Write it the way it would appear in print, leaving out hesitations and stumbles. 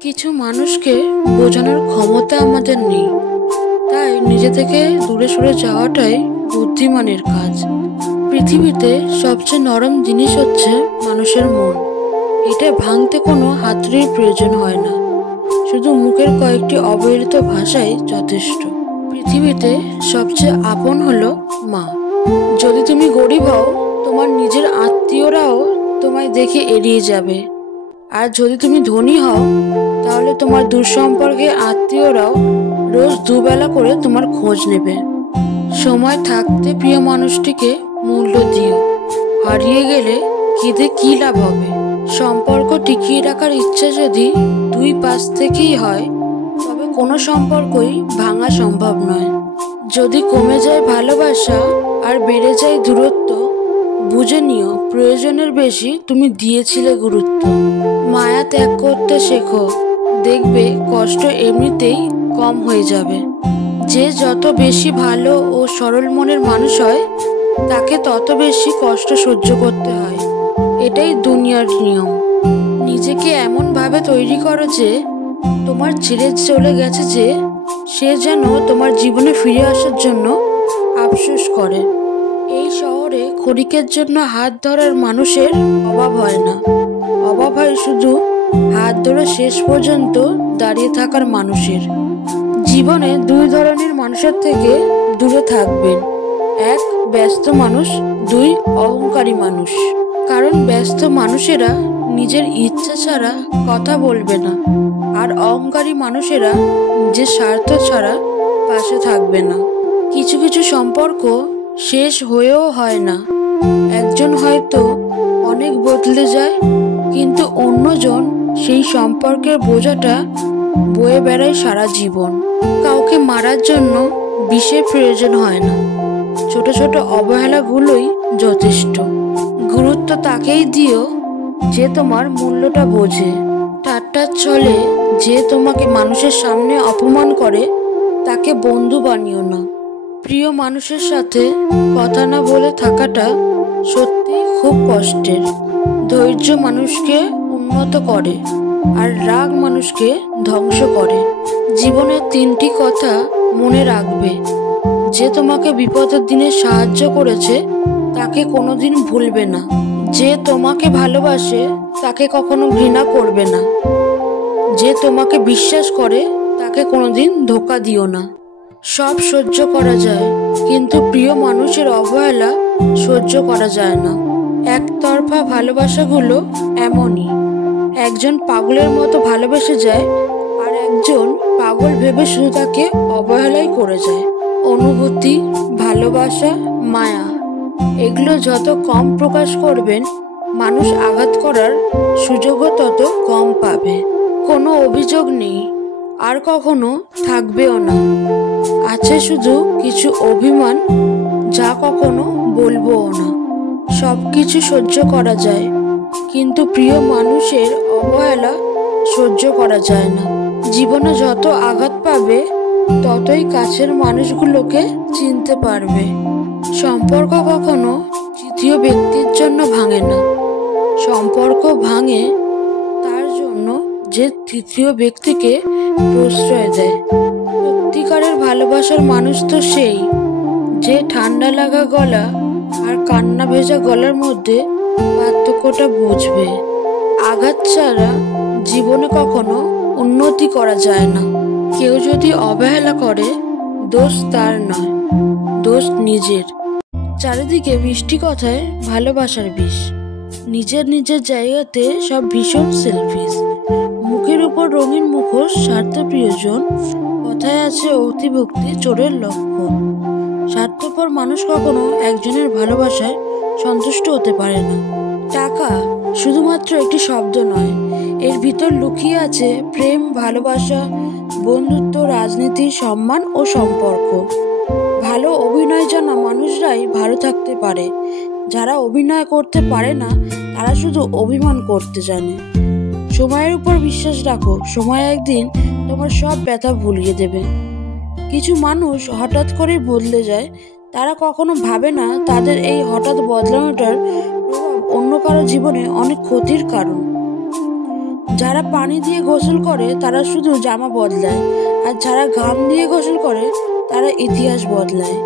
কিছু মানুষকে বোঝানোর ক্ষমতা আমাদের নেই, তাই নিজে থেকে দূরে সরে যাওয়াটাই বুদ্ধিমানের কাজ। পৃথিবীতে সবচেয়ে নরম জিনিস হচ্ছে মানুষের মন। এটা ভাঙতে কোনো হাতুড়ির প্রয়োজন হয় না, শুধু মুখের কয়েকটি অবহেলিত ভাষাই যথেষ্ট। পৃথিবীতে সবচেয়ে আপন হলো মা। যদি তুমি গরিব হও, তোমার নিজের আত্মীয়রাও তোমায় দেখে এড়িয়ে যাবে। আর যদি তুমি ধনী হও, তাহলে তোমার দূরসম্পর্কের আত্মীয়রাও রোজ দুবেলা করে তোমার খোঁজ নেবে। সময় থাকতে প্রিয় মানুষটিকে মূল্য দিও, হারিয়ে গেলে কেঁদে কি লাভ হবে। সম্পর্ক টিকিয়ে রাখার ইচ্ছা যদি দুই পাশ থেকেই হয়, তবে কোনো সম্পর্কই ভাঙা সম্ভব নয়। যদি কমে যায় ভালোবাসা আর বেড়ে যায় দূরত্ব, বুঝে নিও প্রয়োজনের বেশি তুমি দিয়েছিলে গুরুত্ব। মায়া ত্যাগ করতে শেখো, দেখবে কষ্ট এমনিতেই কম হয়ে যাবে। যে যত বেশি ভালো ও সরল মনের মানুষ হয়, তাকে তত বেশি কষ্ট সহ্য করতে হয়। এটাই দুনিয়ার নিয়ম। নিজেকে এমনভাবে তৈরি করো যে তোমার ছেড়ে চলে গেছে যে সে যেন তোমার জীবনে ফিরে আসার জন্য আফসোস করে। এই শহরে ক্ষণিকের জন্য হাত ধরার মানুষের অভাব হয় না, অভাব হয় শুধু হাত ধরে শেষ পর্যন্ত দাঁড়িয়ে থাকার মানুষের। জীবনে দুই ধরনের মানুষের থেকে দূরে থাকবেন, এক ব্যস্ত মানুষ, দুই অহংকারী মানুষ। কারণ ব্যস্ত মানুষেরা নিজের ইচ্ছা ছাড়া কথা বলবে না, আর অহংকারী মানুষেরা নিজের স্বার্থ ছাড়া পাশে থাকবে না। কিছু কিছু সম্পর্ক শেষ হয়েও হয় না। একজন হয়তো অনেক বদলে যায়, কিন্তু অন্যজন সেই সম্পর্কের বোঝাটা বয়ে বেড়ায় সারা জীবন। কাউকে মারার জন্য বিষের প্রয়োজন হয় না, ছোট ছোট অবহেলাগুলোই যথেষ্ট। গুরুত্ব তাকেই দিও যে তোমার মূল্যটা বোঝে। ঠাট্টার ছলে যে তোমাকে মানুষের সামনে অপমান করে, তাকে বন্ধু বানিও না। প্রিয় মানুষের সাথে কথা না বলে থাকাটা সত্যি খুব কষ্টের। ধৈর্য মানুষকে উন্নত করে, আর রাগ মানুষকে ধ্বংস করে। জীবনের তিনটি কথা মনে রাখবে: যে তোমাকে বিপদের দিনে সাহায্য করেছে তাকে কোনোদিন ভুলবে না, যে তোমাকে ভালোবাসে তাকে কখনো ঘৃণা করবে না, যে তোমাকে বিশ্বাস করে তাকে কোনোদিন ধোঁকা দিও না। সব সহ্য করা যায়, কিন্তু প্রিয় মানুষের অবহেলা সহ্য করা যায় না। একতরফা ভালোবাসাগুলো এমনই, একজন পাগলের মতো ভালোবেসে যায়, আর একজন পাগল ভেবে শুধু তাকে অবহেলাই করে যায়। অনুভূতি, ভালোবাসা, মায়া, এগুলো যত কম প্রকাশ করবেন, মানুষ আঘাত করার সুযোগও তত কম পাবে। কোনো অভিযোগ নেই, আর কখনো থাকবেও না। আছে শুধু কিছু অভিমান, যা কখনো বলবোও না। সব কিছু সহ্য করা যায়, কিন্তু প্রিয় মানুষের অবহেলা সহ্য করা যায় না। জীবনে যত আঘাত পাবে, ততই কাছের মানুষগুলোকে চিনতে পারবে। সম্পর্ক কখনো তৃতীয় ব্যক্তির জন্য ভাঙে না, সম্পর্ক ভাঙে তার জন্য যে তৃতীয় ব্যক্তিকে প্রশ্রয় দেয়। সত্যিকারের ভালোবাসার মানুষ তো সেই, যে ঠান্ডা লাগা গলা আর কান্না ভেজা গলার মধ্যে পার্থক্যটা বুঝবে। আঘাত ছাড়া জীবনে কখনো উন্নতি করা যায় না। কেউ যদি অবহেলা করে, দোষ তার নয়, দোষ নিজের। চারিদিকে মিষ্টি কথায় ভালোবাসার বিষ, নিজের নিজের জায়গাতে সব ভীষণ সেলফিশ। মুখের উপর রঙিন মুখোশ, স্বার্থ প্রিয়জন, কথায় আছে অতিভক্তি চোরের লক্ষণ। স্বার্থপর মানুষ কখনো একজনের ভালোবাসায় সন্তুষ্ট হতে পারে না। টাকা শুধুমাত্র একটি শব্দ নয়, এর ভিতর লুকিয়ে আছে প্রেম, ভালোবাসা, বন্ধুত্ব, রাজনীতি, সম্মান ও সম্পর্ক। ভালো অভিনয় জানা মানুষরাই ভালো থাকতে পারে, যারা অভিনয় করতে পারে না তারা শুধু অভিমান করতে জানে। সময়ের উপর বিশ্বাস রাখো, সময় একদিন তোমার সব ব্যথা ভুলিয়ে দেবে। কিছু মানুষ হঠাৎ করে বদলে যায়, তারা কখনো ভাবে না তাদের এই হঠাৎ বদলানোটার প্রভাব অন্য কারো জীবনে অনেক ক্ষতির কারণ। যারা পানি দিয়ে গোসল করে তারা শুধু জামা বদলায়, আর যারা ঘাম দিয়ে গোসল করে তারা ইতিহাস বদলায়।